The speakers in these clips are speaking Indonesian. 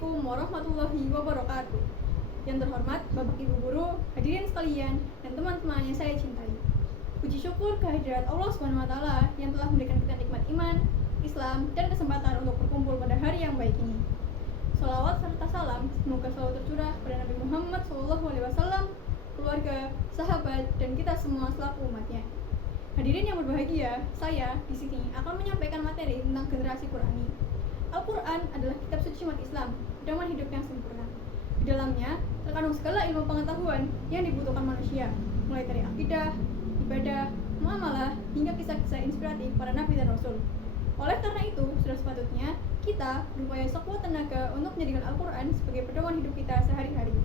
Assalamualaikum warahmatullahi wabarakatuh. Yang terhormat Bapak Ibu Guru, hadirin sekalian, dan teman-teman yang saya cintai. Puji syukur kehadirat Allah SWT yang telah memberikan kita nikmat iman, Islam, dan kesempatan untuk berkumpul pada hari yang baik ini. Sholawat serta salam semoga selalu tercurah pada Nabi Muhammad SAW, keluarga, sahabat, dan kita semua selaku umatnya. Hadirin yang berbahagia, saya di sini akan menyampaikan materi tentang generasi Qurani. Al-Quran adalah kitab suci umat Islam, pedoman hidup yang sempurna. Di dalamnya terkandung segala ilmu pengetahuan yang dibutuhkan manusia, mulai dari akidah, ibadah, muamalah, hingga kisah-kisah inspiratif para nabi dan rasul. Oleh karena itu, sudah sepatutnya kita berupaya sekuat tenaga untuk menjadikan Al-Quran sebagai pedoman hidup kita sehari-hari.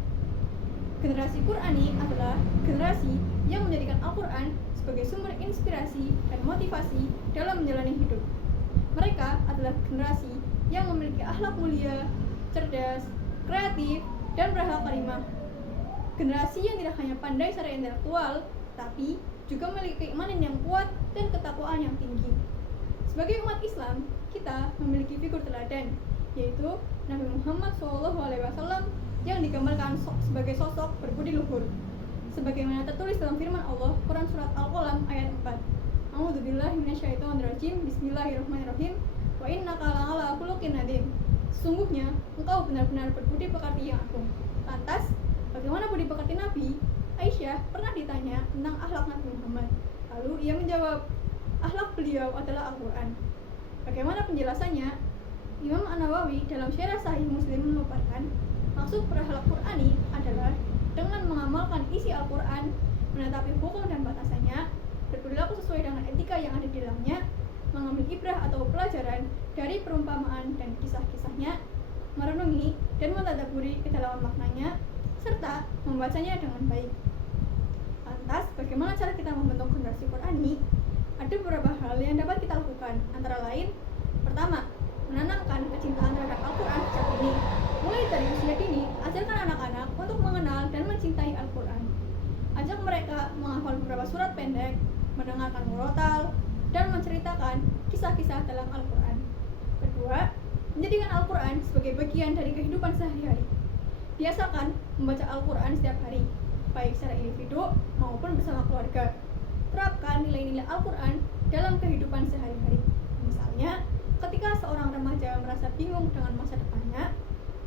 Generasi Qurani adalah generasi yang menjadikan Al-Quran sebagai sumber inspirasi dan motivasi dalam menjalani hidup. Mereka adalah generasi yang memiliki akhlak mulia, cerdas, kreatif, dan berakhlak karimah. Generasi yang tidak hanya pandai secara intelektual, tapi juga memiliki keimanan yang kuat dan ketakwaan yang tinggi. Sebagai umat Islam, kita memiliki figur teladan, yaitu Nabi Muhammad SAW yang digambarkan sebagai sosok berbudi luhur. Sebagaimana tertulis dalam firman Allah, Quran Surat Al-Qalam ayat 4. A'udzubillahi minasyaitonirrajim. Bismillahirrahmanirrahim. Wa innaka la'ala khuluqin adzim. Sesungguhnya engkau benar-benar berbudi pekerti yang agung. Lantas, bagaimana budi pekerti Nabi? Aisyah pernah ditanya tentang akhlak Nabi Muhammad. Lalu ia menjawab, akhlak beliau adalah Al-Quran. Bagaimana penjelasannya? Imam An-Nawawi dalam Syarah Sahih Muslim memaparkan, maksud berakhlak Qurani adalah dengan mengamalkan isi Al-Quran, menetapi hukum dan batasannya, berperilaku sesuai dengan etika yang ada di dalamnya, mengambil ibrah atau pelajaran dari perumpamaan dan kisah-kisahnya, merenungi dan mentadabburi kedalaman maknanya, serta membacanya dengan baik. Lantas, bagaimana cara kita membentuk generasi Qurani? Ada beberapa hal yang dapat kita lakukan, antara lain, pertama, menanamkan kecintaan terhadap Al-Quran sejak dini. Mulai dari usia dini, ajarkan anak-anak untuk mengenal dan mencintai Al-Quran. Ajak mereka menghafal beberapa surat pendek, mendengarkan murotal, dan menceritakan kisah-kisah dalam Al-Quran. Kedua, menjadikan Al-Quran sebagai bagian dari kehidupan sehari-hari. Biasakan membaca Al-Quran setiap hari, baik secara individu maupun bersama keluarga. Terapkan nilai-nilai Al-Quran dalam kehidupan sehari-hari. Misalnya, ketika seorang remaja merasa bingung dengan masa depannya,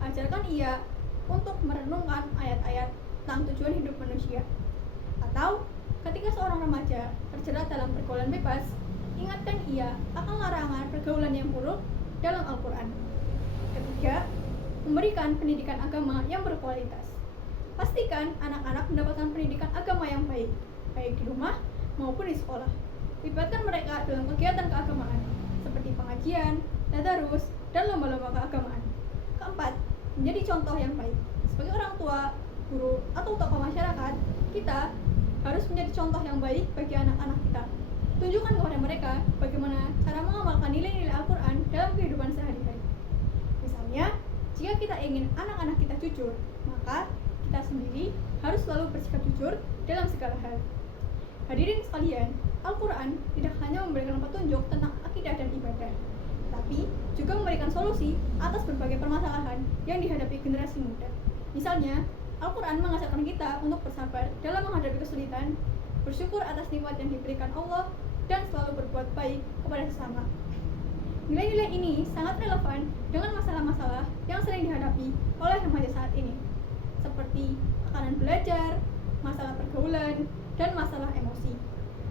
ajarkan ia untuk merenungkan ayat-ayat tentang tujuan hidup manusia. Atau, ketika seorang remaja terjerat dalam pergaulan bebas, ingatkan ia akan larangan pergaulan yang buruk dalam Al-Quran. Ketiga, memberikan pendidikan agama yang berkualitas. Pastikan anak-anak mendapatkan pendidikan agama yang baik, baik di rumah maupun di sekolah. Libatkan mereka dalam kegiatan keagamaan, seperti pengajian, tadarus, dan lomba-lomba keagamaan. Keempat, menjadi contoh yang baik. Sebagai orang tua, guru, atau tokoh masyarakat, kita harus menjadi contoh yang baik bagi anak-anak kita. Tunjukkan kepada mereka bagaimana cara mengamalkan nilai-nilai Al-Quran dalam kehidupan sehari-hari. Misalnya, jika kita ingin anak-anak kita jujur, maka kita sendiri harus selalu bersikap jujur dalam segala hal. Hadirin sekalian, Al-Quran tidak hanya memberikan petunjuk tentang akidah dan ibadah, tapi juga memberikan solusi atas berbagai permasalahan yang dihadapi generasi muda. Misalnya, Al-Quran mengajarkan kita untuk bersabar dalam menghadapi kesulitan, bersyukur atas nikmat yang diberikan Allah, dan selalu berbuat baik kepada sesama. Nilai-nilai ini sangat relevan dengan masalah-masalah yang sering dihadapi oleh remaja saat ini, seperti tekanan belajar, masalah pergaulan, dan masalah emosi.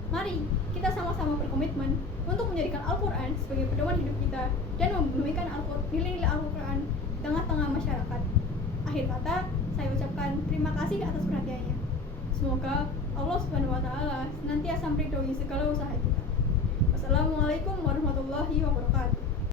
Mari kita sama-sama berkomitmen untuk menjadikan Al-Quran sebagai pedoman hidup kita dan membumikan nilai-nilai Al-Quran di tengah-tengah masyarakat. Akhir kata, saya ucapkan terima kasih atas perhatiannya. Semoga Allah SWT senantiasa meridhoi segala usaha kita. Wassalamualaikum warahmatullahi wabarakatuh.